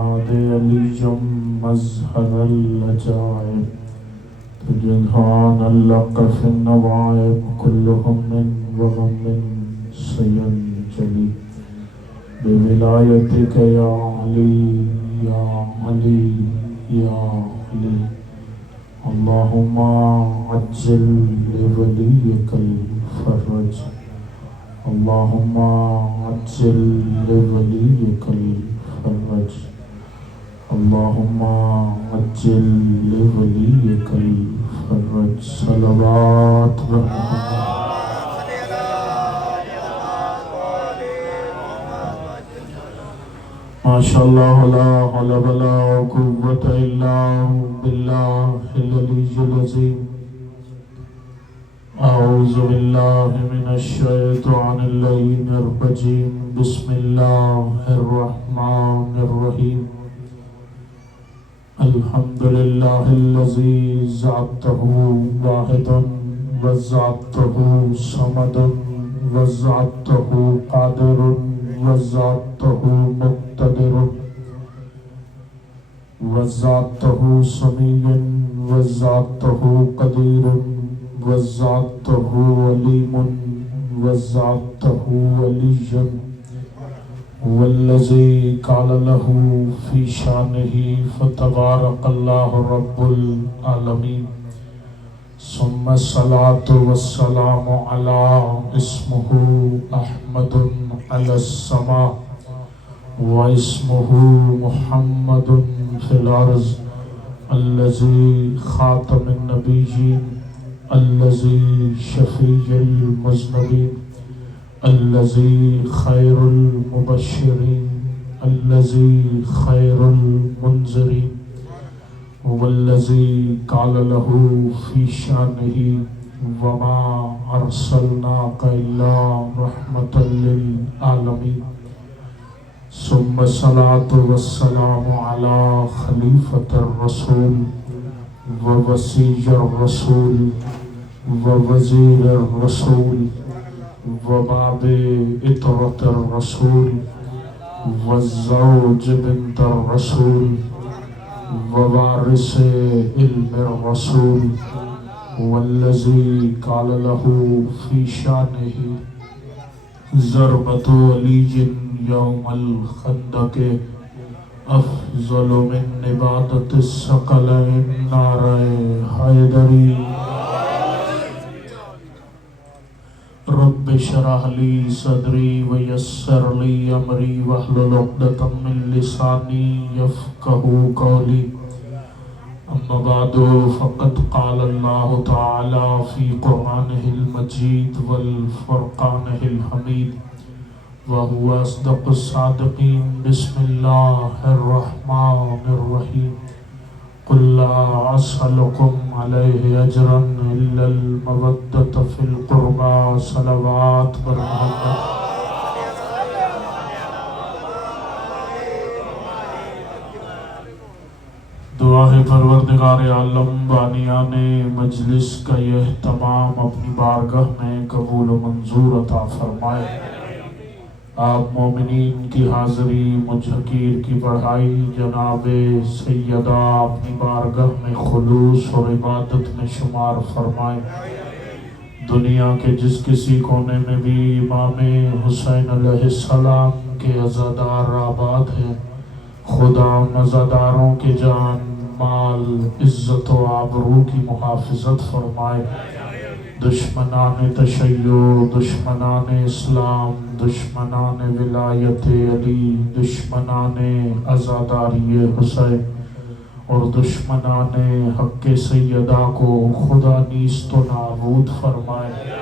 نہاد علیجم مظہر العجائب تجدان اللق فی النوائب کل ہم وغم سینجلی بولایتک یا علی یا علی یا علی اللہم عجل لولیک الفرج اللہم عجل لولیک الفرج اللہم عجل لولیک الفرج صلوات محمد ماشاءاللہ لا حول ولا قوت الا باللہ العلی العظیم اعوذ باللہ من الشیطان اللعین الرجیم بسم اللہ الرحمن الرحیم الحمدللہ الذی ذاتہ واحد وذاتہ صمد وذاتہ قادر وذاتہ مقتدر وذاتہ سمیع وذاتہ قدیر وذاتہ علیم وذاتہ ولی والذی قال له فی شانہ فتبارک اللہ رب العالمین ثم الصلاة والسلام علی اسمہ احمد علی السماء واسمہ محمد فی الارض الذی خاتم النبیین الذی شفیع المذنبین الذی خیر المبشرین الذی خیر المنذرین والذی قال له فی شانہ وما ارسلناک الا رحمة للعالمین ثم الصلاة والسلام علی خلیفۃ الرسول ووصی الرسول ووزیر الرسول وباب اطرت الرسول والزوج بنت الرسول ووارث علم الرسول والذی قال له فی شانہ ضربۃ علی یوم الخندق افضل من عبادت الثقلین نعرہ حیدری رب اشرح لی صدری ویسر لی امری واحلل عقدۃ من لسانی یفقہوا قولی اما بعد فقد قال اللہ تعالی فی قرآنہ المجید والفرقانہ الحمید وهو اصدق الصادقین بسم اللہ الرحمن الرحیم قل لا اسألکم علیہ اجرا الا المودۃ فی القربى صلوات بر محمد دعا ہے پروردگار عالم بانیان مجلس کا یہ اہتمام اپنی بارگاہ میں قبول و منظور عطا فرمائے آپ مومنین کی حاضری مجھ حقیر کی بڑھائی جناب سیدہ اپنی بارگاہ میں خلوص اور عبادت میں شمار فرمائے دنیا کے جس کسی کونے میں بھی امام حسین علیہ السلام کے عزادار آباد ہیں خدا ان عزاداروں کے جان مال عزت و آبرو کی محافظت فرمائے دشمنان تشیع دشمنان اسلام دشمنان ولایت علی دشمنان عزاداری حسین اور دشمنان حق سیدہ کو خدا نیست و نابود فرمائے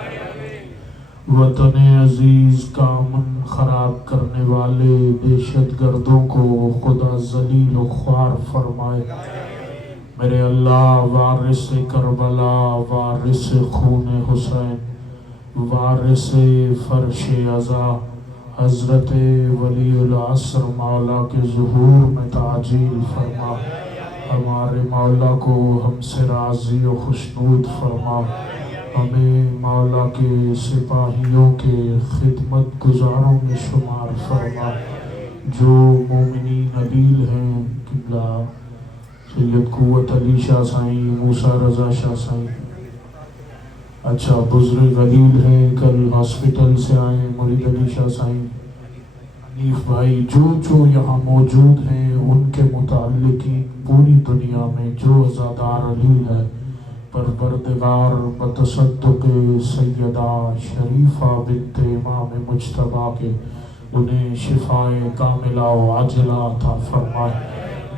وطن عزیز کا امن خراب کرنے والے دہشت گردوں کو خدا ذلیل و خوار فرمائے میرے اللہ وارث کربلا وارث خون حسین وارث فرش عزا حضرت ولی العصر مولا کے ظہور میں تعجیل فرما ہمارے مولا کو ہم سے راضی و خوشنود فرما ہمیں مولا کے سپاہیوں کے خدمت گزاروں میں شمار فرما جو مومنین علیل ہیں قبلہ سید قوت علی شاہ سائیں، موسیٰ رضا شاہ سائیں، اچھا بزرگ علیل ہیں، کل ہاسپٹل سے آئے مرید علی شاہ سائیں، حنیف بھائی، جو یہاں موجود ہیں ان کے متعلقین پوری دنیا میں جو عزادار علیل ہے، پروردگار بتصدق سیدہ شریفہ بنت امام مجتبیٰ کے انہیں شفائے کاملہ و عاجلہ عطا فرمائے۔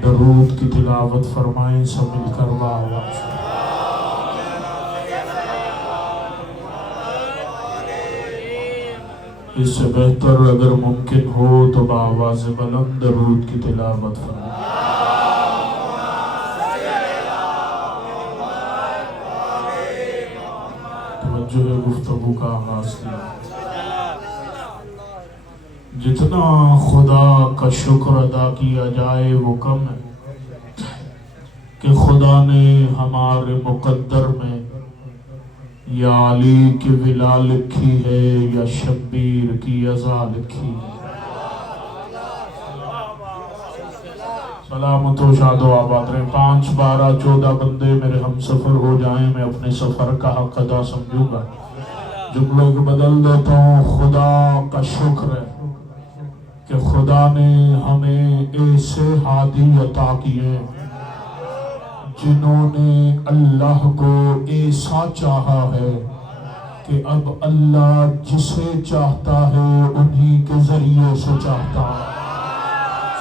درود کی تلاوت فرمائیں سب مل کر آواز۔ اس سے بہتر اگر ممکن ہو تو بآواز بلند درود کی تلاوت فرمائیں۔ توجہ گفتگو کا آغاز کیا۔ جتنا خدا کا شکر ادا کیا جائے وہ کم ہے کہ خدا نے ہمارے مقدر میں یا علی کی ولا لکھی ہے یا شبیر کی عزا لکھی ہے۔ سلامت و شاد و آباد رہیں۔ 5 12 14 بندے میرے ہم سفر ہو جائیں، میں اپنے سفر کا حق ادا سمجھوں گا۔ جملوں کو بدل دیتا ہوں۔ خدا کا شکر ہے کہ خدا نے ہمیں ایسے ہادی عطا کیے جنہوں نے اللہ کو ایسا چاہا ہے کہ اب اللہ جسے چاہتا ہے انہی کے ذریعے سے چاہتا ہے۔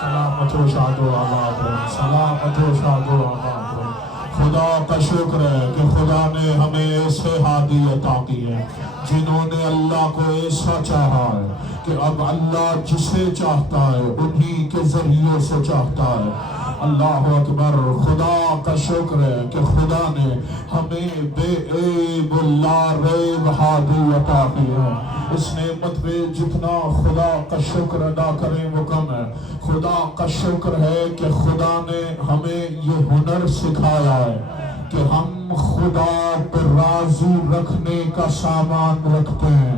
سلامت و شاد و آباد رہے، سلامت و شاد و آباد رہے۔ خدا کا شکر ہے کہ خدا نے ہمیں ایسے ہادی عطا کیے جنہوں نے اللہ کو ایسا چاہا ہے کہ اب اللہ جسے چاہتا ہے انہی کے ذریعے سے چاہتا ہے۔ اللہ اکبر۔ خدا کا شکر ہے کہ خدا نے ہمیں بے عیب لا ریب ہادی عطا کی ہے۔ اس نعمت پہ جتنا خدا کا شکر ادا کریں وہ کم ہے۔ خدا کا شکر ہے کہ خدا نے ہمیں یہ ہنر سکھایا ہے کہ ہم خدا پر راضی رکھنے کا سامان رکھتے ہیں۔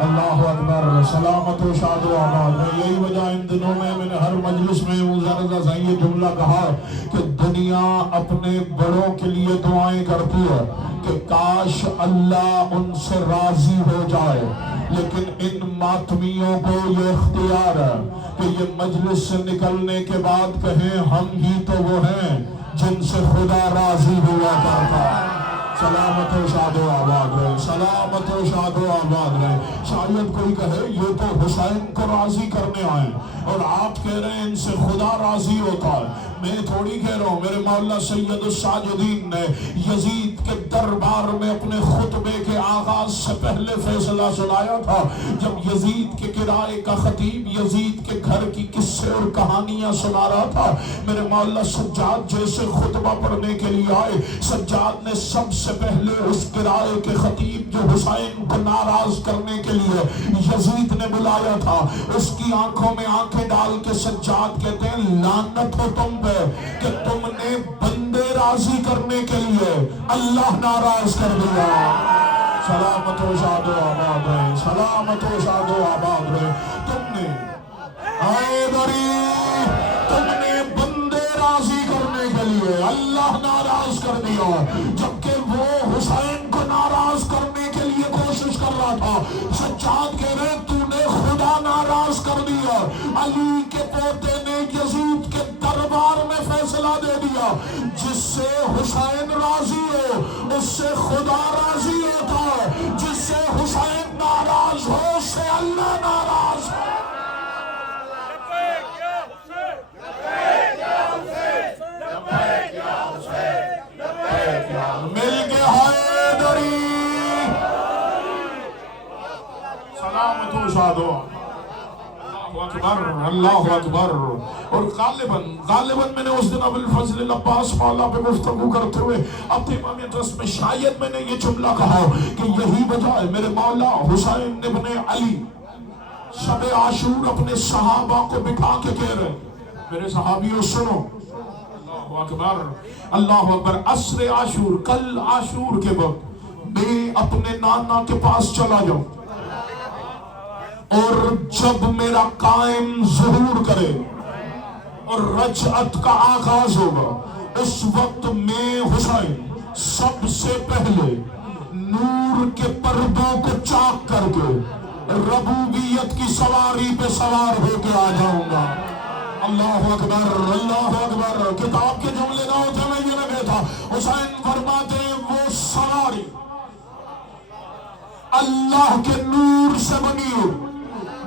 اللہ اکبر۔ سلامت و شاد و آباد ہے۔ یہی وجہ ان دنوں میں نے ہر مجلس میں موسیٰ رضا سائیں یہ جملہ کہا کہ دنیا اپنے بڑوں کے لیے دعائیں کرتی ہے کہ کاش اللہ ان سے راضی ہو جائے، لیکن ان ماتمیوں کو یہ اختیار ہے کہ یہ مجلس سے نکلنے کے بعد کہیں ہم ہی تو وہ ہیں جن سے خدا راضی ہوا کرتا ہے۔ سلامت و شاد و آباد رہے، سلامت و شاد و آباد رہے۔ شاید کوئی کہے یہ تو حسین کو راضی کرنے آئے اور آپ کہہ رہے ہیں ان سے خدا راضی ہوتا ہے۔ میں تھوڑی کہہ رہا ہوں، میرے مولا سید الساجدین نے یزید کے دربار میں اپنے خطبے کے آغاز سے پہلے فیصلہ سنایا تھا۔ جب یزید کے قرائے کا خطیب یزید کے گھر کی قصے اور کہانیاں سنا رہا تھا، میرے مولا سجاد جیسے خطبہ پڑھنے کے لیے آئے، سجاد نے سب سے پہلے اس قرائے کے خطیب جو حسین کو ناراض کرنے کے لیے یزید نے بلایا تھا، اس کی آنکھوں میں آنکھیں ڈال کے سجاد کہتے ہیں لعنت ہو تم پہ کہ تم نے بندے راضی کرنے کے لیے اللہ ناراض کر دیا۔ سلامت و شاد و آباد رہے، سلامت و شاد و آباد رہے۔ تم نے تم نے بندے راضی کرنے کے لیے اللہ ناراض کر دیا، جبکہ وہ حسین کو ناراض کرنے کے لیے کوشش کر رہا تھا۔ سجاد کہہ رہے تو نے خدا ناراض کر دیا۔ علی کے پوتے نے یزید کے دربار میں فیصلہ دے دیا جس سے حسین راضی ہو اس سے خدا راضی ہوتا ہے، جس سے حسین ناراض ہو اس سے اللہ ناراض ہے۔ مل کے حیدری سلامت و شاد و اللہ اکبر۔ اور غالباً میں نے اس دن ابوالفضل العباس مولا پہ گفتگو کرتے ہوئے اپنے امام ٹرسٹ میں شاید میں نے یہ جملہ کہا کہ یہی وجہ ہے میرے مولا حسین ابن علی شب عاشور اپنے صحابہ کو بٹھا کے کہہ رہے میرے صحابیوں سنو، اللہ اکبر اللہ اکبر، عصر عاشور کل عاشور کے وقت میں اپنے نانا کے پاس چلا جاؤں اور جب میرا قائم ظہور کرے اور رجعت کا آغاز ہوگا، اس وقت میں حسین سب سے پہلے نور کے پردوں کو چاک کر کے ربوبیت کی سواری پہ سوار ہو کے آ جاؤں گا۔ اللہ اکبر، اللہ اکبر۔ کتاب کے جملے نہ ہوتے میں یہ نہ کہتا۔ حسین فرماتے ہیں وہ سواری اللہ کے نور سے بنی ہو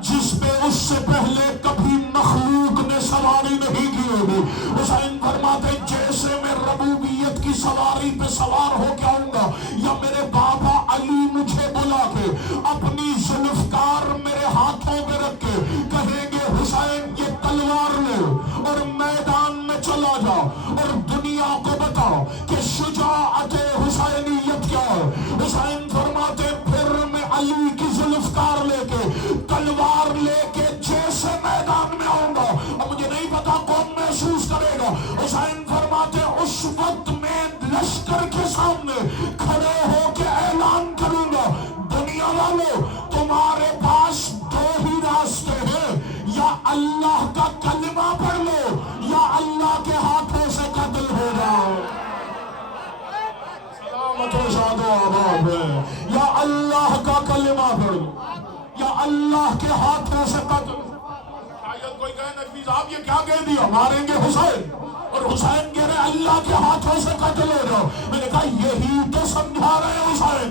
جس پہ اس سے پہلے کبھی مخلوق نے سواری نہیں کی ہوگی۔ حسین فرماتے ہیں جیسے میں ربوبیت کی سواری پہ سوار ہو کے آؤں گا، یا میرے بابا علی مجھے بلا کے اپنی ذوالفقار میرے ہاتھوں پہ رکھ کے کہیں گے حسین یہ تلوار لے اور میدان میں چلا جا اور دنیا کو بتا کہ شجاعت حسینیت کیا ہے۔ حسین فرماتے پھر میں علی کی ذوالفقار لے کے تلوار لے کے جیسے میدان میں آؤں گا، اب مجھے نہیں پتا کون محسوس کرے گا۔ حسین فرماتے اس وقت میں لشکر کے سامنے کھڑے ہو کے اعلان کروں گا، دنیا والوں تمہارے پاس دو ہی راستے ہیں، یا اللہ کا کلمہ پڑھ لو یا اللہ کے ہاتھوں سے قتل ہو جاؤ۔ سلامت و شاد و آباد ہے۔ یا اللہ کا کلمہ پڑھ لو یا اللہ کے ہاتھوں سے قتل۔ شاید کوئی کہے نقوی صاحب یہ کیا کہہ دیا، ماریں گے حسین، اور حسین کہہ رہے اللہ کے ہاتھوں سے قتل ہو جاؤ۔ میں نے کہا یہی تو سمجھا رہے حسین،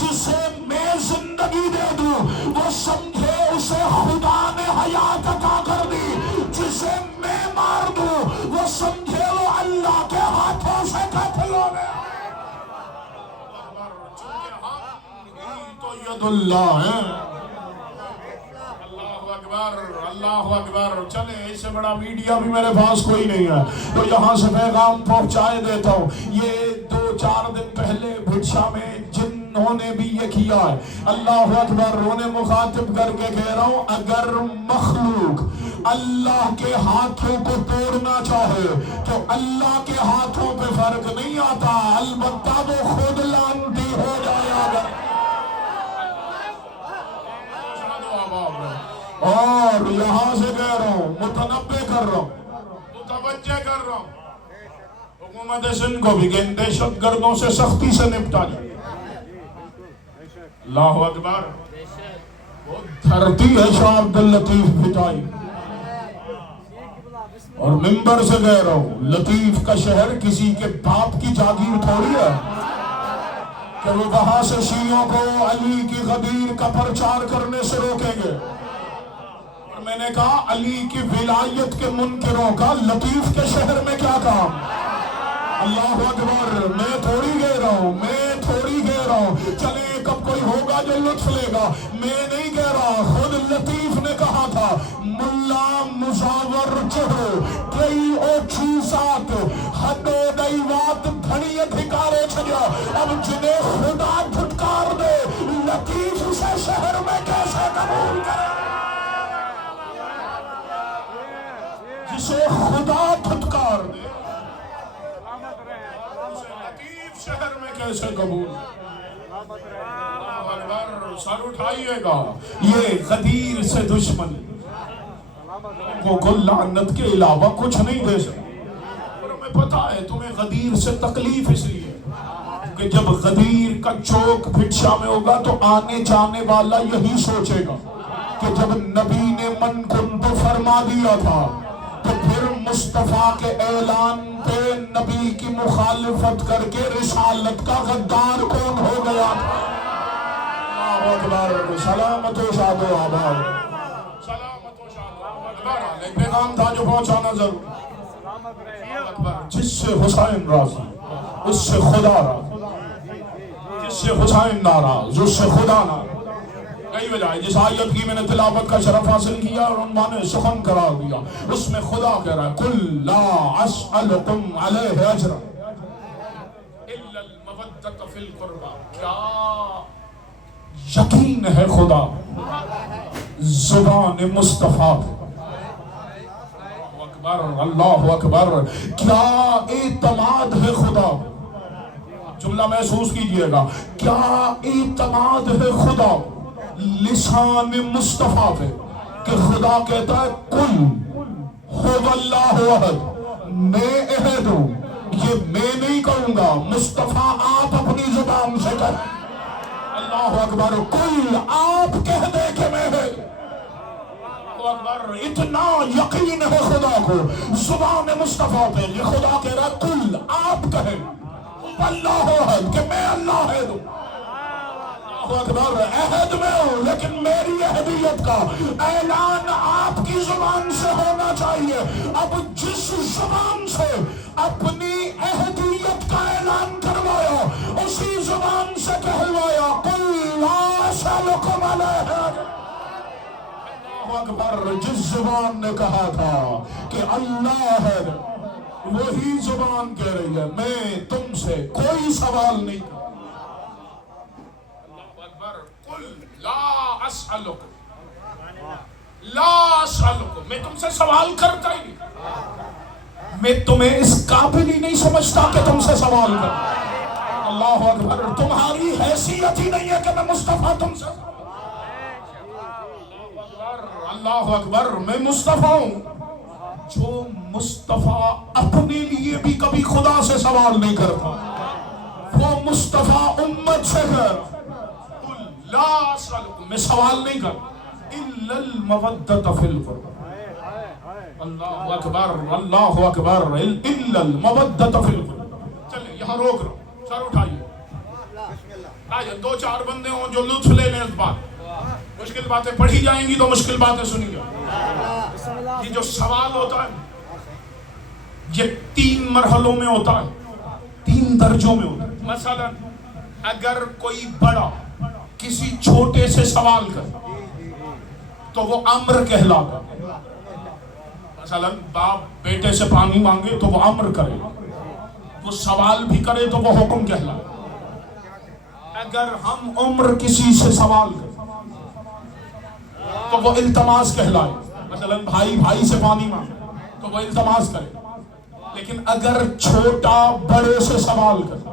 جسے میں زندگی دے دوں وہ سمجھے اسے خدا نے حیات عطا کر دی، جسے میں مار دوں وہ سمجھے وہ اللہ کے ہاتھوں سے قتل ہو گیا۔ تو ید اللہ ہے۔ اللہ اکبر۔ چلے اس سے بڑا میڈیا بھی میرے پاس کوئی نہیں ہے تو یہاں سے پیغام پہنچائے دیتا ہوں۔ یہ 2-4 دن پہلے بھٹشا میں جنہوں نے بھی یہ کیا ہے، اللہ اکبر، انہیں مخاطب کر کے کہہ رہا ہوں اگر مخلوق اللہ کے ہاتھوں کو توڑنا چاہے تو اللہ کے ہاتھوں پہ فرق نہیں آتا، البتہ وہ خود لعنتی ہو جائے گا۔ اور یہاں سے کہہ رہا ہوں، متنبہ کر رہا ہوں، متوجہ کر رہا ہوں، حکومت سندھ کو بھی کہ ان دہشت گردوں سے سختی سے نپٹا جائے۔ اللہ اکبر۔ وہ دھرتی ہے شاہ عبداللطیف بھٹائی، اور ممبر سے کہہ رہا ہوں لطیف کا شہر کسی کے باپ کی جاگیر تھوڑی ہے کہ وہ وہاں سے شیعوں کو علی کی غدیر کا پرچار کرنے سے روکیں گے۔ میں نے کہا علی کی ولایت کے منکروں کا لطیف کے شہر میں کیا کام؟ اللہ اکبر۔ میں تھوڑی کہہ رہا ہوں، میں تھوڑی کہہ رہا ہوں، چلیں کب کوئی ہوگا جو لطف لے گا، میں نہیں کہہ رہا، خود لطیف نے کہا تھا ملا مزاور چہرو کئی او چیزات حدو دیوات دھنی ادھکارے چھجا، اب جنہیں خدا دھٹکار دے لطیف اسے شہر میں کیسے قبول کرے؟ جسے خدا دھٹکار دے لطیف شہر میں کیسے قبول؟ سر اٹھائیے گا، یہ غدیر سے دشمن کو لعنت کے علاوہ کچھ نہیں دے سکتے۔ اور ہمیں پتا ہے تمہیں غدیر سے تکلیف اس لیے کہ جب غدیر کا چوک بھٹشا میں ہوگا تو آنے جانے والا یہی سوچے گا کہ جب نبی نے من کن تو فرما دیا تھا تو پھر مصطفیٰ کے اعلان پہ نبی کی مخالفت کر کے رسالت کا غدار کون ہو گیا تھا؟ اللہ اکبر۔ سلامت و شاد و آباد، سلامت و شاد و آباد۔ ایک پیغام تھا جو پہنچانا ضرور۔ جس سے حسین راضی اس سے خدا راضی، جس سے حسین ناراض اس سے خدا ناراض۔ کئی وجہ ہے، جس آیت کی میں نے تلاوت کا شرف حاصل کیا اور عنوان سخن قرار دیا، اس میں خدا کہہ رہا ہے قل لا اسألکم علیہ اجرا الا المودۃ فی القربى۔ کیا یقین ہے خدا زبان مصطفیٰ، اللہ اکبر، کیا اعتماد ہے خدا، جملہ محسوس کیجئے گا، کیا اعتماد ہے خدا لسان مصطفیٰ پہ کہ خدا کہتا ہے کل هو اللہ احد، میں احد ہوں. یہ میں نہیں کہوں گا، مصطفیٰ آپ اپنی زبان سے کہیں. اللہ اکبر. کل آپ کہہ دے کہ میں ہے. اللہ اکبر. اتنا یقین ہے خدا کو زبان مصطفیٰ پہ. یہ خدا کہہ رہا ہے کل آپ کہیں اللہ احد کہ میں اللہ ہے. اللہ اکبر. عہد میں ہوں لیکن میری عہدیت کا اعلان آپ کی زبان سے ہونا چاہیے. اب جس زبان سے اپنی عہدیت کا اعلان کروایا اسی زبان سے کہلوایا قل لا اسألکم علیہ. اللہ اکبر. جس زبان نے کہا تھا کہ اللہ ہے وہی زبان کہہ رہی ہے میں تم سے کوئی سوال نہیں. لا اسألکم، لا اسألکم، میں تم سے سوال کرتا ہی نہیں. میں تمہیں اس قابل ہی نہیں سمجھتا کہ تم سے سوال کروں. اللہ اکبر. تمہاری حیثیت ہی نہیں ہے کہ میں مصطفیٰ تم سے. اللہ اکبر. میں مصطفیٰ ہوں. جو مصطفیٰ اپنے لیے بھی کبھی خدا سے سوال نہیں کرتا وہ مصطفیٰ امت سے کرتا. لا اسألکم، میں سوال نہیں کرتا الا المودۃ فی القربى. اللہ اکبر. اللہ اکبر. الا المودۃ فی القربى. چلیں یہاں روک رہا ہوں، سر اٹھائیے. آئیے دو چار بندے ہوں جو لطف لے لیں اس بات. مشکل باتیں پڑھی جائیں گی تو مشکل باتیں سنی جائیں. یہ جو سوال ہوتا ہے یہ 3 مرحلوں میں ہوتا ہے، 3 درجوں میں ہوتا ہے. مثلا اگر کوئی بڑا کسی چھوٹے سے سوال کر تو وہ امر کہلاتا. مثلا باپ بیٹے سے پانی مانگے تو وہ امر کرے، وہ سوال بھی کرے تو وہ حکم کہلاتا. اگر ہم عمر کسی سے سوال کریں تو وہ التماس کہلائے. مثلا بھائی بھائی سے پانی مانگے تو وہ التماس کرے. لیکن اگر چھوٹا بڑے سے سوال کرے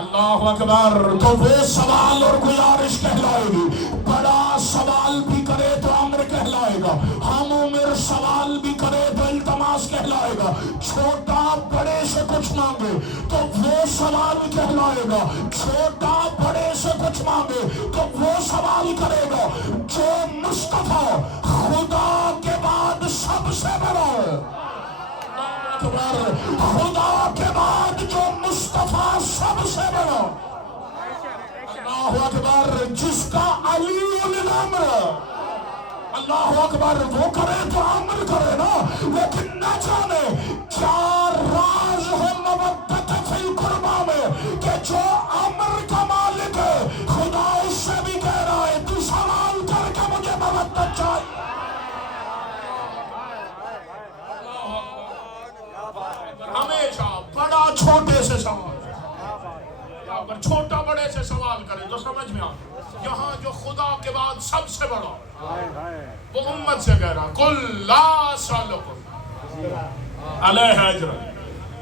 اللہ اکبر تو وہ سوال اور گزارش کہلائے گی. بڑا سوال بھی کرے تو امر کہلائے گا، ہم عمر سوال بھی کرے تو التماس کہلائے گا. چھوٹا بڑے سے کچھ مانگے تو وہ سوال کہلائے گا، چھوٹا بڑے سے کچھ مانگے تو وہ سوال کرے گا. جو مصطفیٰ خدا کے بعد سب سے بڑا ہے، خدا کے بعد جو مصطفیٰ سب سے بڑا، اللہ اکبر، جس کا علی الامر، اللہ اکبر، وہ کرے تو امر کرے نا. لیکن نہ جانے کیا راز ہے مودت فی القربہ میں کہ جو امر کا مالک ہے خدا اس سے بھی کہہ رہا ہے تو سوال کر کے مجھے مودت چاہیے. ہمیشہ بڑا چھوٹے سے سوال، اگر چھوٹا بڑے سے سوال کرے تو سمجھ میں آتا. یہاں جو خدا کے بعد سب سے بڑا وہ امت سے کہہ رہا قل لا اسألکم علیہ اجرا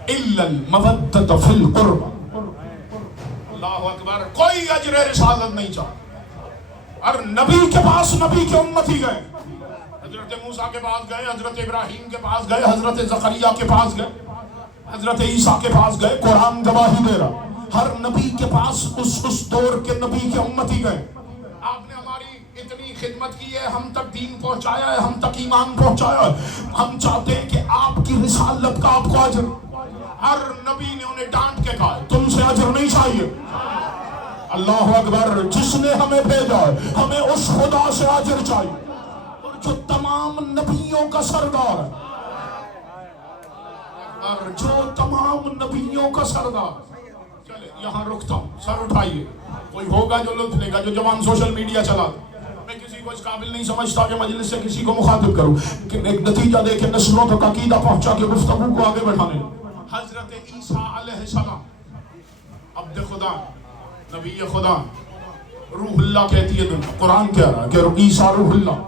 الا المودۃ فی القربى. اللہ اکبر. کوئی اجر رسالت نہیں چاہتا. اور نبی کے پاس نبی کے امتی گئے، حضرت موسیٰ کے پاس گئے، حضرت ابراہیم کے پاس گئے، حضرت زکریا کے پاس گئے، حضرت عیسیٰ کے پاس گئے. قرآن گواہی دے رہا ہر نبی کے پاس اس دور کے نبی کے امتی گئے. آپ نے ہماری اتنی خدمت کی ہے، ہم تک دین پہنچایا ہے، ہم تک ایمان پہنچایا ہے. ہم چاہتے ہیں کہ آپ کی رسالت کا آپ کو اجر. ہر نبی نے انہیں ڈانٹ کے کہا تم سے اجر نہیں چاہیے. اللہ اکبر. جس نے ہمیں بھیجا ہے ہمیں اس خدا سے اجر چاہیے، اور جو تمام نبیوں کا سردار ہے، اور جو تمام نبیوں کا سردار. چلے یہاں رکتا ہوں، سر اٹھائیے. کوئی ہوگا جو لطف لے گا. جو جوان سوشل میڈیا چلا، میں کسی کو اس قابل نہیں سمجھتا کہ مجلس سے کسی کو مخاطب کروں، لیکن ایک نتیجہ دے کے نسلوں تک عقیدہ پہنچا کے گفتگو کو آگے بڑھانے. حضرت عیسیٰ علیہ السلام عبد خدا، نبی خدا، روح اللہ کہتی ہے دنیا. قرآن کہہ رہا ہے کہ عیسیٰ روح اللہ.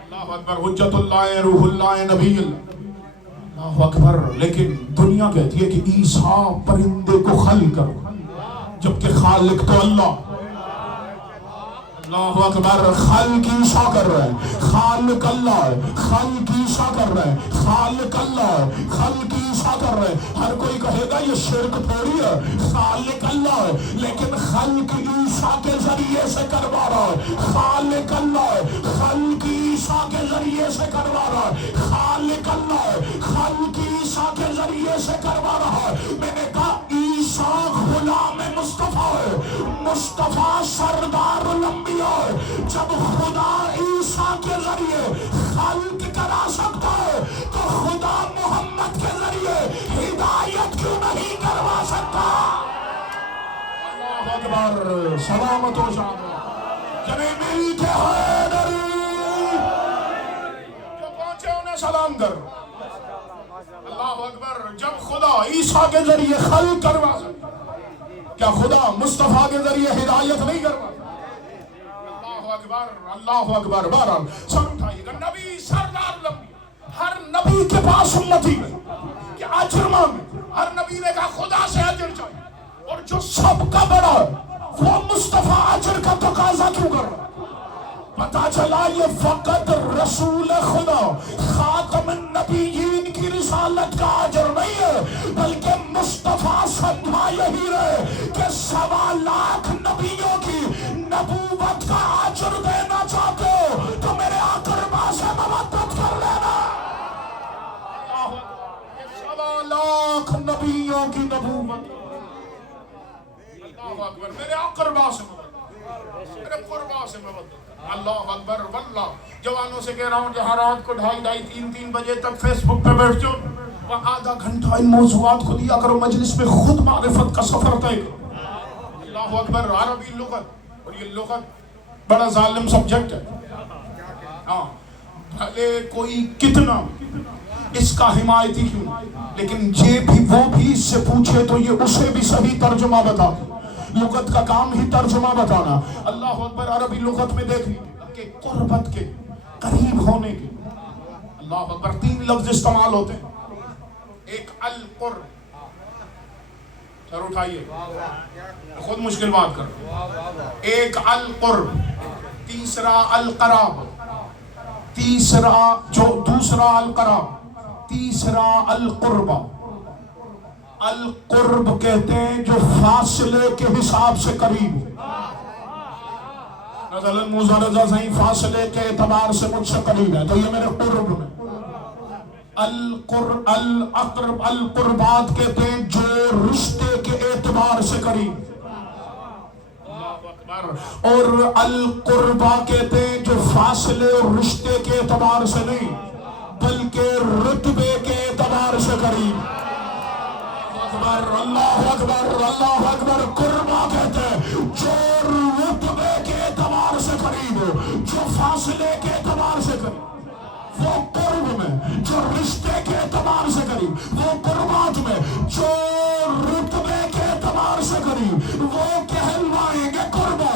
اللہ اکبر. حجت اللہ، روح اللہ، نبی اللہ. اللہ اکبر. لیکن دنیا کہتی ہے کہ عیسیٰ پرندے کو خل کرو، جبکہ خالق تو اللہ. اللہ اکبر. خالق عیسیٰ کر رہے ہیں. خالق اللہ ہے. خالق عیسیٰ کر رہے ہیں. خالق اللہ ہے. خالق عیسیٰ کر رہے ہیں. ہر کوئی کہے گا یہ شرک تھوڑی ہے. خالق اللہ ہے لیکن خالق عیسیٰ کے ذریعے سے کروا رہا ہے. خالق اللہ ہے. خالق عیسیٰ کے ذریعے سے کروا رہا ہے. خالق اللہ ہے. خالق عیسیٰ کے ذریعے سے کروا رہا ہے. میں نے کہا عیسیٰ غلام مصطفیٰ ہے. مصطفیٰ سردار الانبیاء ہے. جب خدا عیسیٰ کے ذریعے خلق کرا سکتا ہے تو خدا محمد کے ذریعے ہدایت کیوں نہیں کروا سکتا؟ اللہ اکبر. سلامت و شاد جنہیں مل کے حیدری جو پہنچے انہیں سلام کر. اللہ اکبر. جب خدا عیسیٰ کے ذریعے خلق کروا سکتا کیا خدا مصطفیٰ کے ذریعے ہدایت نہیں کروا؟ اللہ اکبر. اللہ اکبر. بہرحال سر اٹھائیے گا. نبی سردار لمبی ہر نبی کے پاس امتی میں کہ اجر مانگے. ہر نبی نے کہا خدا سے اجر چاہیے اور جو سب کا بڑا ہے وہ مصطفیٰ اجر کا تقاضا کیوں کر رہا؟ پتا چلا یہ فقط رسول خدا خاتم النبیین کی رسالت کا اجر نہیں ہے بلکہ مصطفیٰ صدقہ یہی رہے کہ 1.25 لاکھ نبیوں کی نبوت کا اجر دینا چاہتے ہو تو میرے اقربا سے مودت کر لینا. 1.25 لاکھ نبیوں کی نبوت. اللہ اکبر. میرے اقربا سے مودت, میرے قربا سے مودت. اللہ اکبر. واللہ جوانوں سے کہہ رہا ہوں جہاں رات کو 2:30 3 بجے تک فیس بک پہ بیٹھ جاؤ وہاں آدھا گھنٹہ ان موضوعات کو دیا کرو. مجلس میں خود معرفت کا سفر طے کرو. اللہ اکبر. عربی لغت, اور یہ لغت بڑا ظالم سبجیکٹ ہے. ہاں بھلے کوئی کتنا اس کا حمایتی کیوں لیکن یہ بھی وہ بھی اس سے پوچھے تو یہ اسے بھی صحیح ترجمہ بتا. لغت کا کام ہی ترجمہ بتانا. اللہ اکبر. عربی لغت میں دیکھ لیجیے کہ قربت کے قریب ہونے کے اللہ اکبر 3 لفظ استعمال ہوتے ہیں. ایک القرب. سر اٹھائیے خود مشکل بات کر. ایک القرب, تیسرا القراب, دوسرا القراب, تیسرا القربہ. القرب کہتے ہیں جو فاصلے کے حساب سے قریب. مثلا موسیٰ رضا صحیح فاصلے کے اعتبار سے مجھ سے قریب ہے تو یہ میرے قرب میں. القربات کہتے ہیں جو رشتے کے اعتبار سے قریب. اور القربہ کہتے ہیں جو فاصلے اور رشتے کے اعتبار سے نہیں بلکہ رتبے کے اعتبار سے قریب. اللہ اکبر. اللہ اکبر. قربہ کہتے ہیں جو رتبے کے اعتبار سے قریب ہو, جو فاصلے کے اعتبار سے قریب وہ قرب میں, جو رشتے کے اعتبار سے قریب وہ قربات میں, جو رتبے کے اعتبار سے قریب وہ کہلوائیں گے قربہ.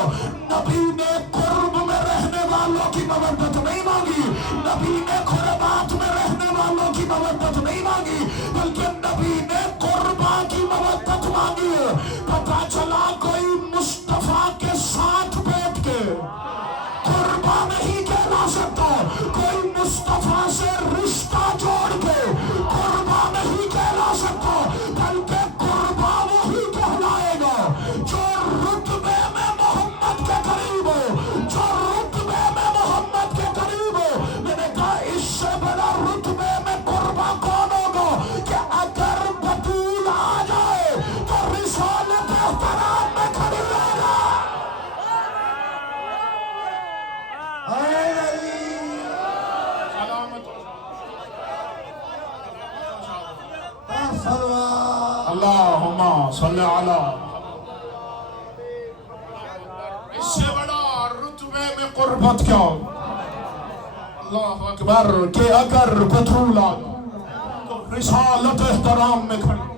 نبی نے قرب میں رہنے والوں کی مودت نہیں مانگی, نبی نے قربات میں رہنے والوں کی مودت نہیں مانگی بلکہ نبی نے قربہ کی مودت مانگی ہے. پتا چلا کوئی مصطفیٰ کے ساتھ بیٹھ کے قربہ نہیں کہلا سکتا, کوئی مصطفیٰ سے رشتہ جوڑ کے قربہ نہیں کہلا سکتا بلکہ قربہ وہی کہلائے گا جو رتبے میں محمد کے قریب ہو, جو رتبے میں محمد کے قریب ہو. میں نے کہا اس سے بڑا رتبے میں قربہ کون ہوگا کہ اگر بطول آ جائے تو رسالت احترام میں کھڑی رہے گا. اللہم صلی علی. اس سے بڑا رتبے میں قربت کیا ہو. اللہ اکبر. کہ اگر بطول آ تو رسالت احترام میں کھڑی.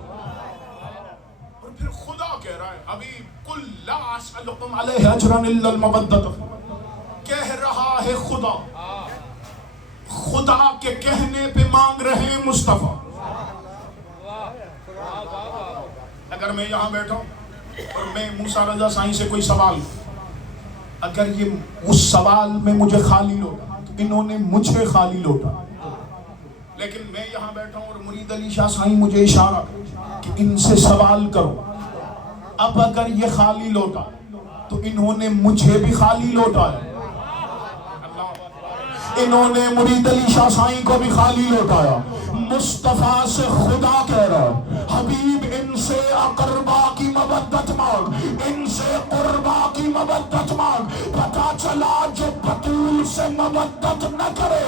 اور پھر خدا کہہ رہا ہے ابھی قل لا اسألکم علیہ اجرا الا المودۃ. کہہ رہا ہے خدا, خدا کے کہنے پہ مانگ رہے ہیں مصطفیٰ. اگر میں یہاں بیٹھا ہوں اور میں موسیٰ رضا سائیں سے کوئی سوال اگر یہ اس سوال میں مجھے خالی لوٹا تو انہوں نے مجھے خالی لوٹا، لیکن میں یہاں بیٹھا ہوں اور مرید علی شاہ سائیں مجھے اشارہ کہ ان سے سوال کرو۔ اب اگر یہ خالی لوٹا تو انہوں نے مجھے بھی خالی لوٹا ہے، انہوں نے مرید علی شاہ سائیں کو بھی خالی لوٹایا۔ مصطفیٰ سے خدا کہہ رہا حبیب ان سے اقربا کی مودت مانگ، ان سے قربا کی مودت مانگ۔ پتا چلا جو بطول سے مودت نہ کرے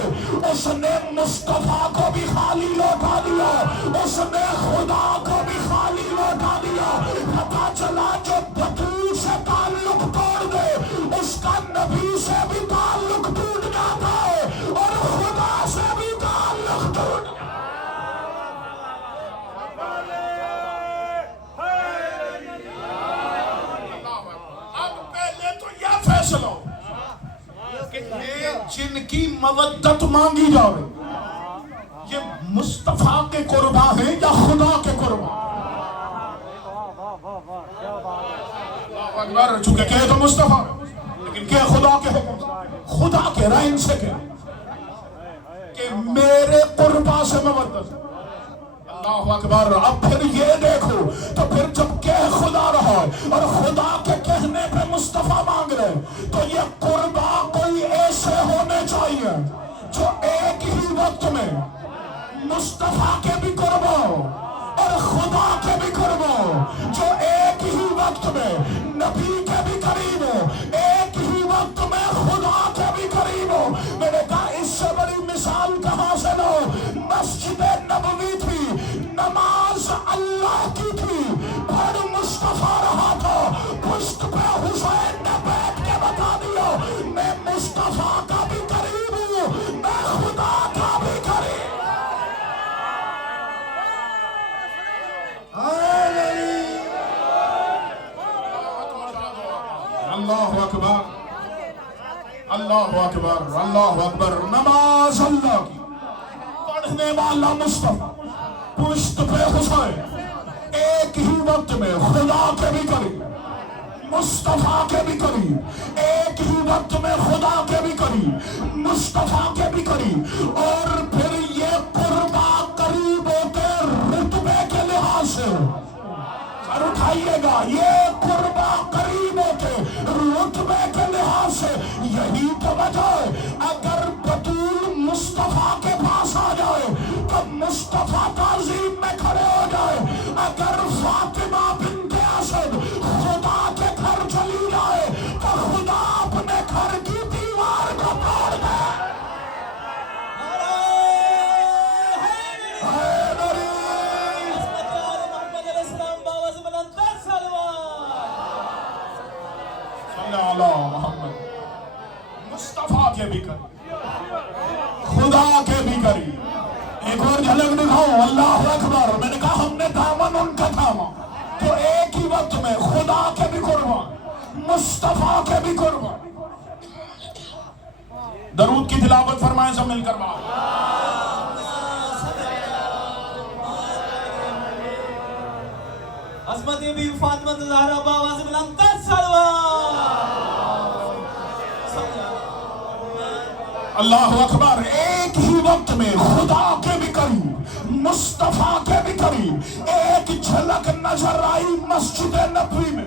اس نے مصطفیٰ کو بھی خالی لوٹا دیا، اس نے خدا کو بھی خالی لوٹا دیا۔ پتا چلا جو بطول سے تعلق توڑ دے اس کا نبی سے بھی تعلق ٹوٹ جاتا ہے اور خدا سے بھی تعلق ٹوٹ جاتا ہے۔ جن کی مودت مانگی جاوے یہ مصطفیٰ کے قربا ہیں یا خدا کے قربا؟ چونکہ کہے تو مصطفیٰ لیکن کہ خدا کے حکم، خدا کہہ رہا ہے ان سے کہہ کہ میرے قربا سے مودت۔ اللہ اکبر۔ اب پھر یہ دیکھو تو پھر جب کہ خدا رہا اور خدا کے کہنے پہ مصطفیٰ مانگ رہے تو یہ قربا کوئی ایسے ہونے چاہیے جو ایک ہی وقت میں مصطفیٰ کے بھی قربا ہو اور خدا کے بھی قربا ہو، جو ایک ہی وقت میں نبی کے بھی قریب ہو، ایک ہی وقت میں خدا کے بھی قریب ہو۔ میں نے کہا اس سے بڑی مثال کہاں سے لو؟ مسجد نبوی تھی، نماز اللہ کی تھی، پھر مصطفیٰ رہا تھا، پشت پہ حسین نے بیٹھ کے بتا دیا میں مصطفیٰ کا بھی قریب ہوں، میں خدا کا بھی قریب۔ اللہ اکبر، اللہ اکبر، اللہ اکبر۔ نماز اللہ کی، پڑھنے والا مصطفیٰ، پشت پہ حسین، ایک ہی وقت میں خدا کے بھی قریب، مصطفیٰ کے بھی قریب، ایک ہی وقت میں خدا کے بھی قریب، مصطفیٰ کے بھی قریب۔ اور پھر یہ قربا قریب ہوتے رتبے کے لحاظ سے، سر اٹھائیے گا، یہ قربا قریب ہوتے رتبے کے لحاظ سے۔ یہی تو وجہ ہے اگر بطول مصطفیٰ کے پاس آ جائے تو مصطفیٰ تعظیم میں کھڑے ہو جائے، اگر فاطمہ بنت اسد خدا کے گھر چلی جائے تو خدا اپنے گھر کی دیوار کو توڑ دے۔ محمد مصطفیٰ کے بھی قریب، خدا کے بھی قریب۔ ایک اور جھلک دکھاؤ، اللہ اکبر۔ میں نے کہا ہم نے دامن ان کا تھاما تو ایک ہی وقت میں خدا کے بھی قربان، مصطفیٰ کے بھی قربان۔ درود کی تلاوت فرمائیں سب مل کر بات۔ عظمت بی فاطمہ الزہرا باواز بلند تر سلوات۔ اللہ اکبر۔ ایک ہی وقت میں خدا کے بھی قریب، مصطفیٰ کے بھی قریب۔ ایک جھلک نظر آئی مسجد نبوی میں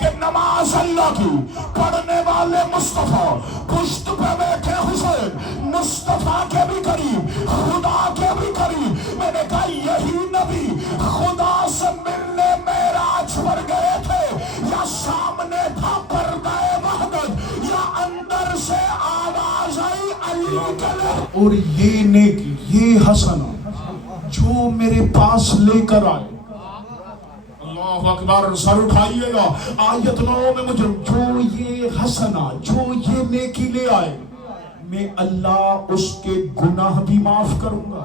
کہ نماز اللہ کی، پڑھنے والے مصطفیٰ، پشت پہ بیٹھے حسین، مصطفیٰ کے بھی قریب، خدا کے بھی قریب۔ میں نے کہا یہی نبی خدا سے ملنے معراج پر گئے تھے یا سامنے تھا پردہ وحدت یا اندر سے آواز آئی علی کے لئے؟ اور یہ نیکی، یہ حسنہ جو میرے پاس لے کر آئے، اللہ اکبر، سر اٹھائیے گا۔ آیت 9 میں مجھے جو یہ حسنہ، جو یہ نیکی لے آئے، میں اللہ اس کے گناہ بھی معاف کروں گا،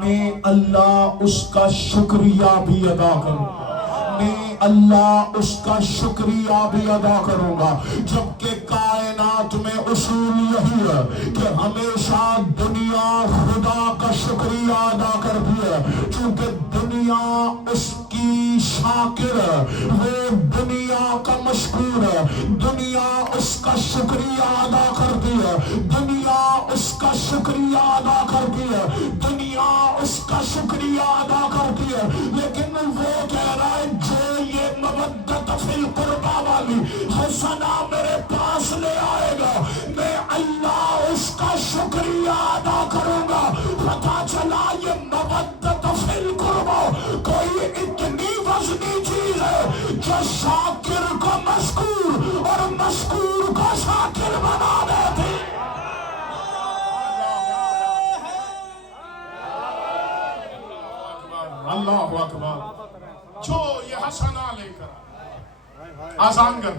میں اللہ اس کا شکریہ بھی ادا کروں گا، میں اللہ اس کا شکریہ بھی ادا کروں گا۔ جبکہ کائنات میں اصول یہی ہے کہ ہمیشہ دنیا خدا کا شکریہ ادا کرتی ہے، چونکہ دنیا اس کی کی شاکر، وہ دنیا کا مشکور، دنیا اس کا شکریہ ادا کرتی ہے، دنیا اس کا شکریہ ادا کرتی ہے، دنیا اس کا شکریہ ادا کرتی ہے، لیکن وہ کہہ رہا ہے جو یہ مودت فی القربہ والی حسنہ میرے پاس لے آئے گا، میں اللہ اس کا شکریہ ادا کروں گا۔ پتہ چلا یہ مودت فی القربہ کوئی اتنی وزنی چیز ہے جو شاکر کو مشکور اور مشکور کو شاکر بنا دیتی۔ اللہ اکبر۔ جو یہ حسنہ لے کر آسان کر،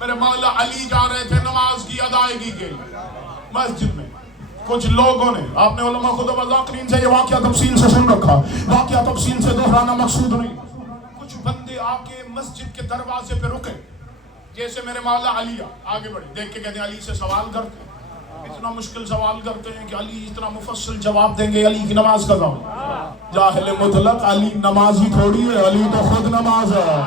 میرے مولا علی جا رہے تھے نماز کی ادائیگی کے لیے مسجد میں، کچھ لوگوں نے، آپ نے علماء خطبہ ذاکرین سے یہ واقعہ تفصیل سے سن رکھا، واقعہ تفصیل سے دہرانا مقصود نہیں، کچھ بندے آ کے مسجد کے دروازے پہ رکے، جیسے میرے مولا علی آگے بڑھے، دیکھ کے کہتے ہیں علی سے سوال کرتے ہیں، اتنا مشکل سوال کرتے ہیں کہ علی اتنا مفصل جواب دیں گے، علی کی نماز کا ضابطہ، جاہل مطلق، علی نمازی تھوڑی ہے، علی تو خود نماز ہے۔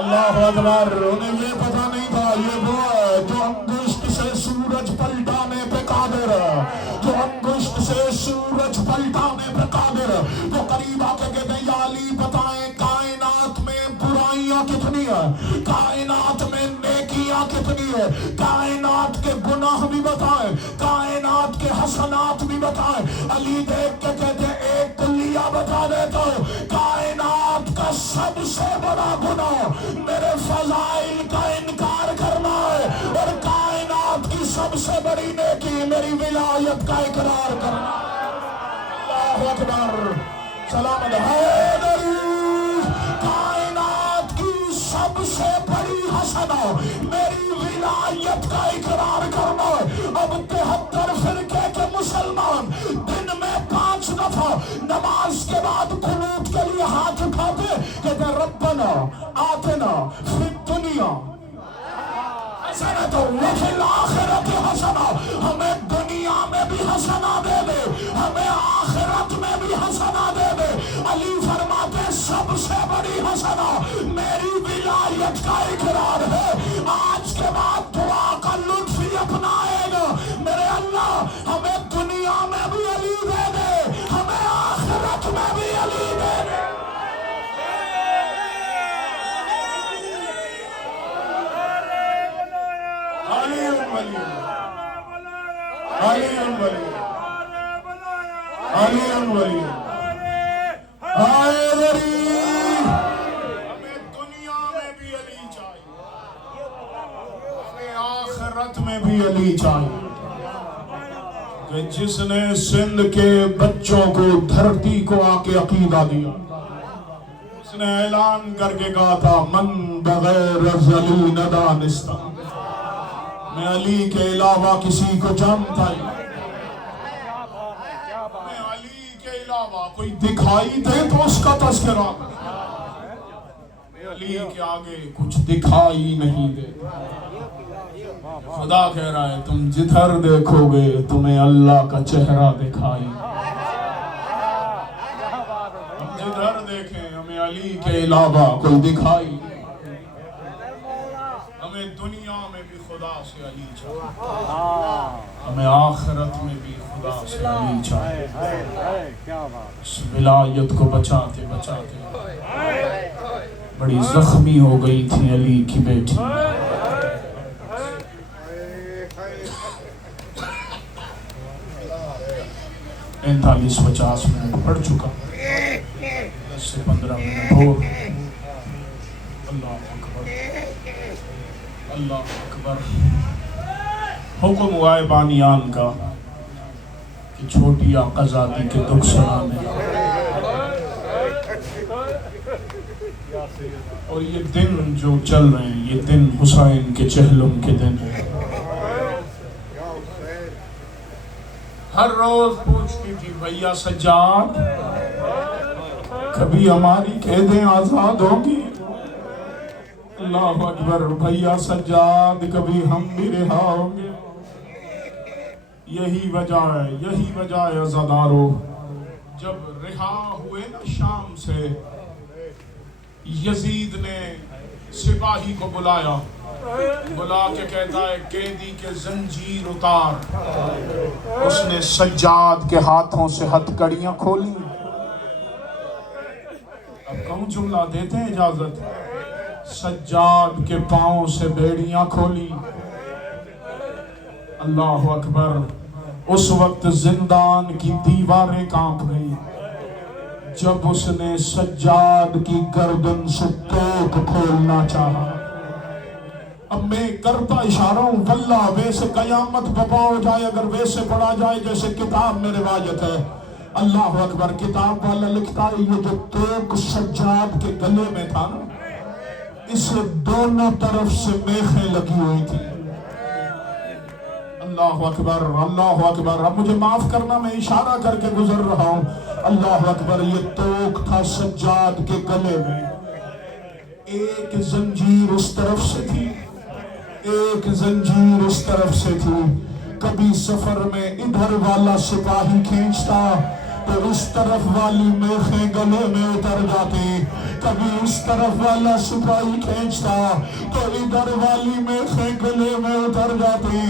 اللہ اکبر۔ انہیں یہ پتہ نہیں تھا یہ وہ ہے جو انگشت سے سورج پلٹانے پہ قادر ہے، جو انگشت سے سورج پلٹانے پہ قادر ہے۔ تو قریب آ کے کہتے ہیں یا علی بتائیں کائنات میں برائیاں کتنی ہیں، کائنات میں نیکیاں کتنی ہیں، کائنات کے گناہ بھی بتائیں، کائنات کے حسنات بھی بتائیں۔ علی دیکھ کے کہتے ہیں ایک کلیہ بتا دیتا ہوں، کائنات کا سب سے بڑا گناہ میرے فضائل کا انکار کرنا ہے، اور کائنات کی سب سے بڑی نیکی میری ولایت کا اقرار کرنا ہے۔ اللہ اکبر۔ سلام حیدری۔ کائنات کی سب سے بڑی حسنہ میری ولایت کا اقرار کرنا ہے۔ اب 73 فرقے کے مسلمان دن میں 5 دفعہ نماز کے بعد قنوت کے لیے ہاتھ اٹھاتے، کہتے ربنا آتنا فی الدنیا حسنۃ وفی الآخرۃ حسنہ، ہمیں دنیا میں بھی حسنہ دے دے، ہمیں آخرت میں بھی حسنہ دے دے۔ علی فرماتے سب سے بڑی حسنہ میری ولایت کا اقرار ہے، آج کے بعد دعا کا لطف ہی اپنائے گا، میرے اللہ ہمیں دنیا میں بھی علی دے دے، ہمیں آخرت میں بھی علی دے دے۔ علی ولی علی ولی علی ولی حیدری۔ ہمیں دنیا میں بھی علی چاہیے، ہمیں آخرت میں بھی علی چاہیے، کہ جس نے سندھ کے بچوں کو دھرتی کو آ کے عقیدہ دیا، اس نے اعلان کر کے کہا تھا من بغیر ذلی ندانستہ، میں علی کے علاوہ کسی کو جانتا ہی نہیں، میں علی کے علاوہ کوئی دکھائی دے تو اس کا تذکرہ، میں علی کے آگے کچھ دکھائی نہیں دے۔ خدا کہہ رہا ہے تم جدھر دیکھو گے تمہیں اللہ کا چہرہ دکھائی، ہم جدھر دیکھیں ہمیں علی کے علاوہ کوئی دکھائی نہیں، ہمیں دنیا میں بھی خدا سے علی چاہیے، ہمیں آخرت میں بھی خدا سے علی چاہیے۔ اس ولایت کو بچاتے بچاتے بڑی زخمی ہو گئی تھی علی کی بیٹی، 45-50 منٹ پڑھ چکا، 10 سے 15 منٹ اور۔ اللہ اکبر اللہ اکبر۔ حکم ہوا ہے بانیان کا کہ چھوٹی آقازادی کے دکھ سنانے، اور یہ دن جو چل رہے ہیں یہ دن حسین کے چہلم کے دن ہیں۔ ہر روز پوچھتی تھی بھیا سجاد کبھی ہماری قیدیں آزاد ہوگی؟ اللہ اکبر۔ بھیا سجاد کبھی ہم بھی رہا ہوں گے؟ یہی وجہ ہے عزادارو، جب رہا ہوئے نا شام سے یزید نے سپاہی کو بلایا، بلا کے کہتا ہے قیدی کے زنجیر اتار۔ اس نے سجاد کے ہاتھوں سے ہتھکڑیاں کھولی۔ اب کون جملہ دیتے ہیں اجازت؟ سجاد کے پاؤں سے بیڑیاں کھولی۔ اللہ اکبر۔ اس وقت زندان کی دیواریں کانپ گئی جب اس نے سجاد کی گردن سے توپ کھولنا چاہا۔ اب میں کرتا اشارہ ہوں، واللہ ویسے قیامت بپا ہو جائے اگر ویسے پڑھا جائے جیسے کتاب میں روایت ہے۔ اللہ اکبر۔ کتاب والا لکھتا ہے یہ جو توپ سجاد کے گلے میں تھا نا، اسے دونوں طرف سے میخیں لگی ہوئی تھی۔ اللہ اکبر، اللہ اکبر۔ اب مجھے معاف کرنا، میں اشارہ کر کے گزر رہا ہوں۔ اللہ اکبر۔ یہ توق تھا سجاد کے گلے میں، ایک زنجیر اس طرف سے تھی، ایک زنجیر اس طرف سے تھی۔ کبھی سفر میں ادھر والا سپاہی کھینچتا تو اس طرف والی میخیں گلے میں اتر جاتی، کبھی اس طرف والا سپاہی کھینچتا تو ادھر والی میخیں گلے میں اتر جاتی۔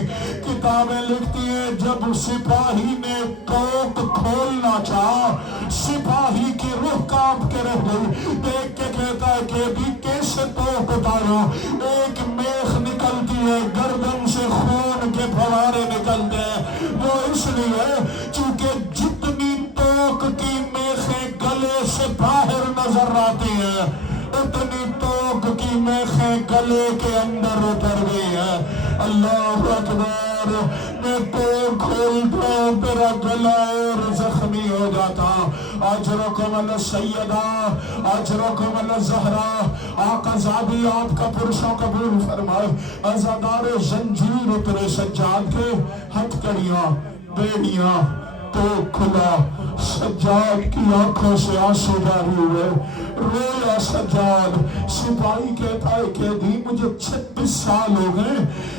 کتابیں لکھتی ہیں جب سپاہی نے توپ کھولنا چاہا، سپاہی کی روح کانپ کے رہ گئی۔ دیکھ کے کہتا ہے کہ بھی کیسے توپ اتارا؟ ایک میخ نکلتی ہے، گردن سے خون کے پھوارے نکلتے ہیں۔ وہ اس لیے چونکہ جتنی توق کی میخیں گلے سے باہر نظر آتی ہیں، اتنی توق کی میخیں گلے کے اندر اتر گئی ہے۔ اللہ اکبر۔ میں توق کھولتا میرا گلا اور زخمی ہو جاتا۔ اجرکم السیدہ، اجرکم الزہرا۔ آقا زادی آپ کا پرشوں قبول فرمائے۔ عزادار زنجیر اترے سجاد کے، ہتھکڑیاں، بیڑیاں، تو کھلا۔ سجاد کی آنکھوں سے آنسو جاری ہوئے، رویا سجاد۔ سپاہی کہتا ہے کہ دی مجھے 36 سال ہو گئے،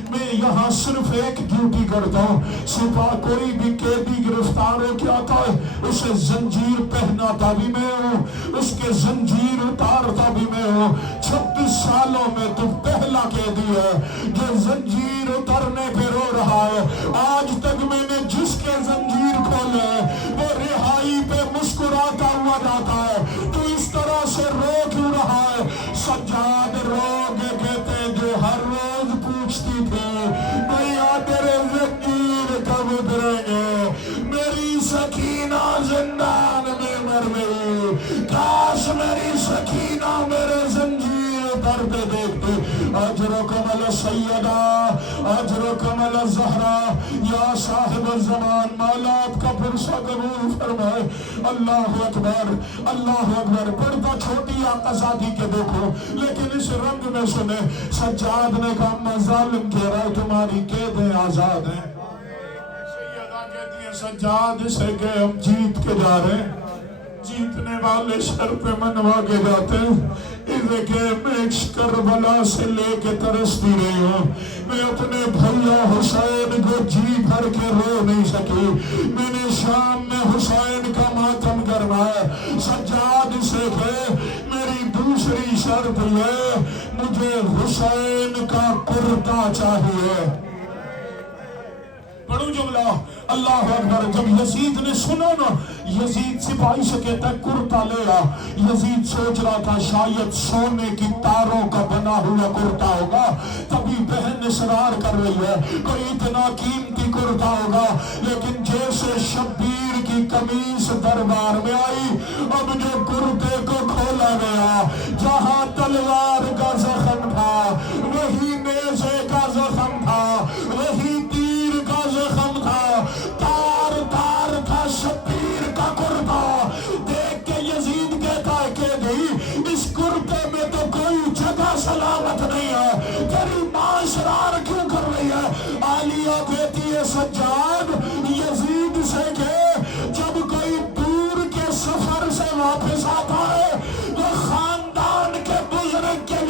میں یہاں صرف ایک ڈیوٹی کرتا ہوں۔ سپاہ کوئی بھی قیدی گرفتار ہو کیا تھا، اسے زنجیر پہناتا بھی میں ہوں، اس کے زنجیر اتارتا بھی میں ہوں۔ 36 سالوں میں تو پہلا قیدی ہے جو زنجیر اترنے پہ رو رہا ہے۔ آج تک میں نے جس کے زنجیر کھولے وہ رہائی پہ مسکراتا ہوا جاتا ہے، تو اس طرح سے رو کیوں رہا ہے؟ سجاد رو کے کہتے جو ہر روز پوچھتی تھی بھیا تیرے زنجیر کب اتریں گے؟ میری سکینہ زندان میں مر گئی، کاش میری سکینہ میرے زنجیر اترتے دیکھتے۔ اجرکم السیدہ، اجرکم الزہرا۔ یا صاحب الزمان، مولا آپ کا پرسہ قبول فرمائے۔ اللہ اکبر، اللہ اکبر۔ پردہ چھوٹی آقا زادی کے دیکھو، لیکن اس رنگ میں سنے سجاد نے کہا میں ظالم کہہ رہا ہے تمہاری قیدیں آزاد ہیں۔ سیدہ کہتی ہے سجاد سے کہ ہم جیت کے جا رہے ہیں، جیتنے والے شر پہ منوا کے جاتے ہیں۔ اسے کہ میں کربلا سے لے کے ترستی رہی ہوں، میں اپنے بھیا حسین کو جی بھر کے رو نہیں سکی، میں نے شام میں حسین کا ماتم کرنا ہے۔ سجاد سے کہ میری دوسری شرط ہے، مجھے حسین کا کرتا چاہیے۔ پڑھو جملہ، اللہ اکبر۔ جب یزید نے سنا نا، یزید سپاہی سے کہتا ہے کرتا لے آ۔ یزید سوچ رہا تھا شاید سونے کی تاروں کا بنا ہوا کرتا ہوگا، تبھی بہن اصرار کر رہی ہے کوئی اتنا قیمتی کرتا ہوگا، لیکن جیسے شبیر کی قمیص دربار میں آئی، اب جو کرتے کو کھولا گیا، جہاں تلوار کا زخم تھا وہی نیزے کا زخم تھا، وہی تیر کا زخم تھا، تار تار تھا شبیر کا کرتا۔ دیکھ کے یزید کہتا ہے کہ نہیں، اس کرتے میں تو کوئی جگہ سلامت نہیں ہے، تیری ماں اسرار کیوں کر رہی ہے؟ عالیہ کہتی ہے سجاد یزید سے کہ جب کوئی دور کے سفر سے واپس آتا ہے وہ خاندان کے بزرگ کے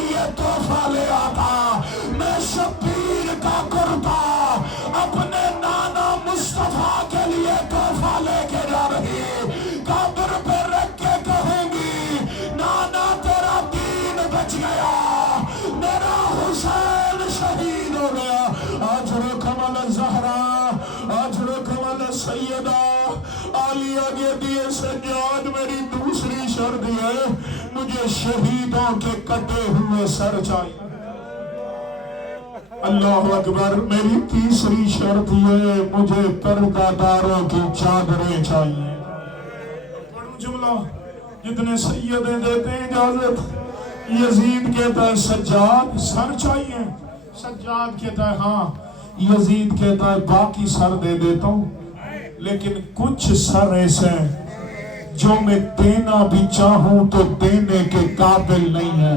سیدہ عالیہ کہتی ہے سجاد میری دوسری شرط ہے مجھے شہیدوں کے کٹے ہوئے سر چاہیے. اللہ اکبر. میری تیسری شرط یہ مجھے پردہ داروں کی چادریں چاہیے. پڑھوں جملہ جتنے سیدیں دیتے ہیں اجازت. یزید کہتا ہے سجاد سر چاہیے. سجاد کہتا ہے ہاں. یزید کہتا ہے باقی سر دے دیتا ہوں لیکن کچھ سر ایسے ہیں جو میں دینا بھی چاہوں تو دینے کے قابل نہیں ہے.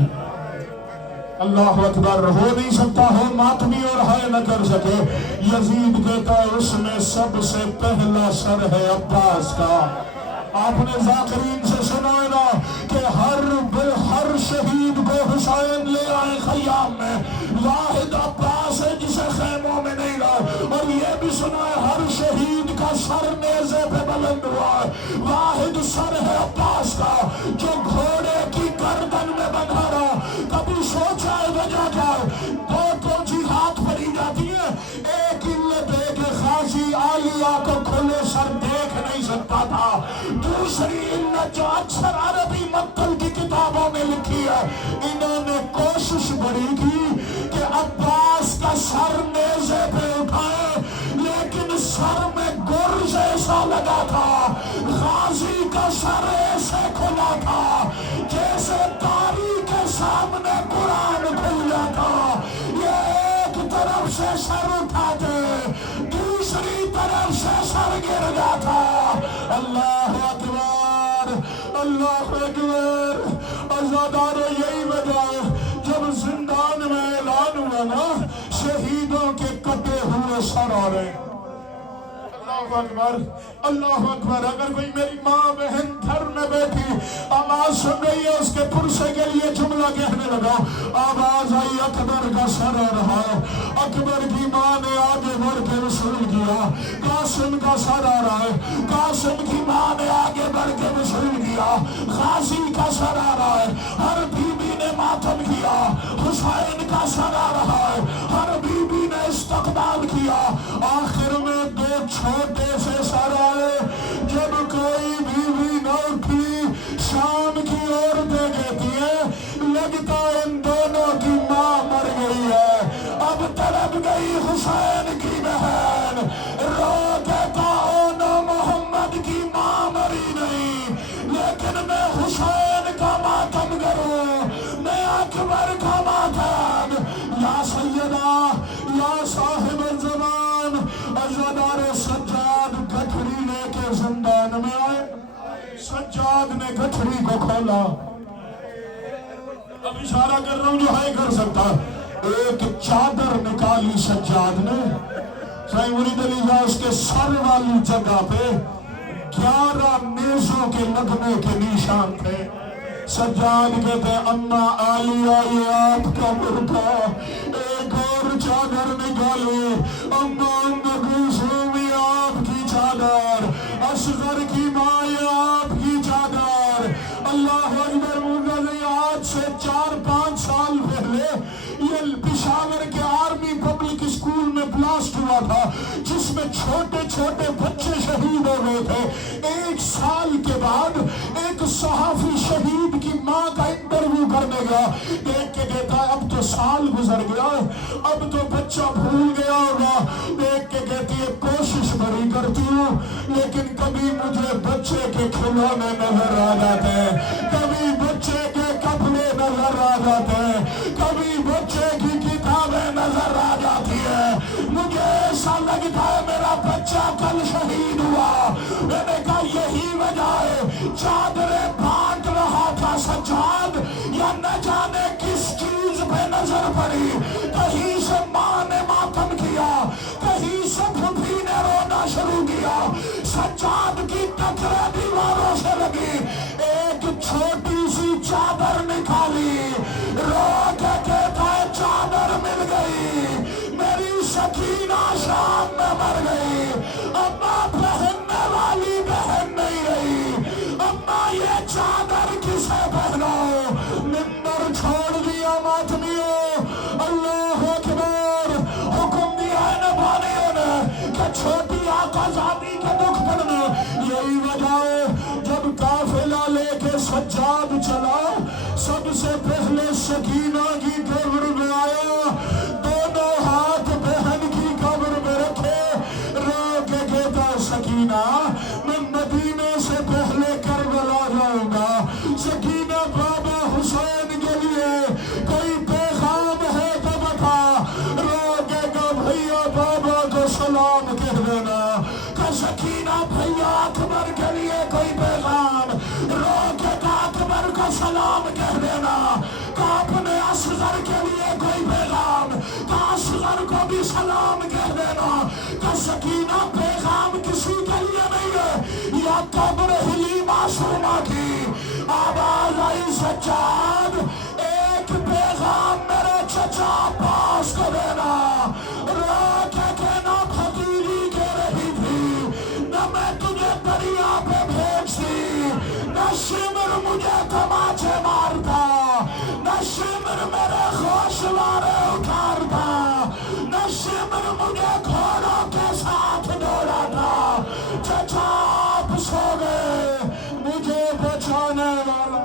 اللہ اکبر. ہو نہیں سکتا ہو ماتمی اور ہائے نہ کر سکے. یزید کہتا ہے اس میں سب سے پہلا سر ہے عباس کا. آپ نے ذاکرین سے سنا ہے نا کہ ہر شہید کو حسین لے آئے خیام میں, واحد عباس ہے جسے خیموں میں نہیں لائے. اور یہ بھی سنا ہے ہر شہید کا سر نیزے پہ بلند ہوا ہے, واحد سر ہے عباس کا جو گھوڑے کی گردن میں بندھا رہا. کبھی سوچا ہے وجہ کیا ہے؟ دو جہاد پڑھی جاتی ہے. ایک علت ہے کہ غازی عالیہ کو کھلے سر دیکھ نہیں سکتا تھا. دوسری علت جو اکثر عربی مقتل کی کتابوں میں لکھی ہے, انہوں نے کوشش بڑی کی کہ عباس کا سر نیزے پہ اٹھائے لیکن سر میں گرز ایسا لگا تھا, غازی کا سر ایسے کھلا تھا جیسے داری کے سامنے قرآن کھل جاتا. یہ ایک طرف سے سر اٹھاتے دوسری طرف سے سر گر جاتا. اللہ اکبر. اللہ اکبر. عزادارو یہی وجہ ہے جب زندان میں اعلان ہوا نا شہیدوں کے کٹے ہوئے سر آ رہے. اللہ اکبر. اللہ اکبر. اگر کوئی میری ماں بہن گھر میں بیٹھی آواز سن رہی ہے اس کے پرسے کے لیے جملہ کہنے لگا. آواز آئی اکبر کا سر آ رہا ہے. اکبر کی ماں نے آگے بڑھ کے وصول کیا. قاسم کا سر آ رہا ہے. قاسم کی ماں نے آگے بڑھ کے وصول کیا. غازی کا سر آ رہا ہے. ہر بیوی نے ماتم کیا. حسین کا سر آ رہا ہے. ہر بیوی نے استقبال کیا. آخر میں دو چھوٹے سے سر آئے. جب کوئی بیوی نہ اٹھی شام کی عورتیں کہتی ہیں لگتا ان دونوں کی ماں مر گئی ہے. اب تڑپ گئی حسین کی بہن. رو کہتا نو محمد کی ماں مری نہیں لیکن میں حسین کا ماتم کروں, میں اکبر کا ماتم. یا سیدہ یا صاحب الزمان. عزادار سجاد گٹھڑی لے کے زندان میں آئے. سجاد نے گٹھڑی کو کھولا. اب اشارہ کر رہا ہوں جو ہے کر سکتا. ایک چادر نکالی سجاد نے. سائیں مرید علی جا اس کے سر والی جگہ پہ 11 نیزوں کے لگنے کے نشان تھے. سجاد کہتے ہیں اما عالیہ یہ آپ کا مردہ. ایک اور چادر نکالی. اما نگوسومی آپ کی چادر. اصغر کی ماں یہ آپ کی چادر. اللہ اکبر. آج سے 4-5 سال پہلے یہ پشاور کے آرمی پبلک اسکول میں بلاسٹ ہوا تھا جس میں چھوٹے چھوٹے بچے شہید ہو گئے تھے. 1 سال کے بعد ایک صحافی شہید کی ماں کا انٹرویو کرنے گیا. دیکھ کے کہتا ہے اب تو سال گزر گیا اب تو بچہ بھول گیا ہوگا. دیکھ کے کہتی ہے کوشش بڑی کرتی ہوں لیکن کبھی مجھے بچے کے کھلونے نظر آ جاتے ہیں, کبھی بچے کے کپڑے نظر آ جاتے ہیں, کبھی بچے کی کتابیں نظر آ جاتی ہیں. مجھے ایسا لگتا ہے میرا بچہ کل شہید ہوا. میں نے کہا یہی وجہ ہے چادریں بانٹ رہا تھا سجاد یا نہ جانے کس چیز پہ نظر پڑی. کہیں سے ماں نے ماتم کیا, کہیں سے پھوپھی نے رونا شروع کیا. سجاد کی ٹکریں دیواروں سے لگی. ایک چھوٹی سی چادر نکالی. رو کے کہتا ہے چادر مل گئی. میری سکینہ شام میں مر گئی. اما پہننے والی بہن نہیں رہی. اما یہ چادر کسے پہناؤ. منبر چھوڑ دیا ماتمیوں. اللہ اکبر. حکم دیا ہے نبھانیوں نے کہ چھوٹی آقا زادی کے دکھ جہاد چلا سب سے پہلے سکینہ کی قبر میں آیا، دونوں ہاتھ بہن کی قبر میں رکھے، رو کے کہتا سکینہ میں مدینے سے پہلے کربلا جاؤں گا، سکینہ بابا حسین کے لیے کوئی پیغام ہے تو بتا، رو کے کہا بھیا بابا کو سلام کہہ دینا، کہ سکینہ بھیا اکبر کے لیے کوئی پیغام، رو کے کہا اکبر کو سلام کہہ دینا، کہ اپنے اصغر کے لیے کوئی پیغام، کہ اصغر کو بھی سلام کہہ دینا، کہ سکینہ پیغام کسی کے لیے نہیں ہے، یا قبر ہلی معصومہ کی آواز آئی سجاد ایک پیغام میرے چچا عباس کو دینا، رو کے کہنا بھتیجی کہہ رہی تھی نہ میں تجھے دریا پہ بھیجتی، نہ شمر مجھے تماچے مارتا، نہ شمر میرے خوشوارے اٹھارتا، نہ شمر مجھے گھوڑوں کے ساتھ دوڑاتا، چچا آپ سو گئے مجھے بچانے والا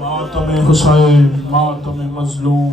ماتم حسین، ماتم مظلوم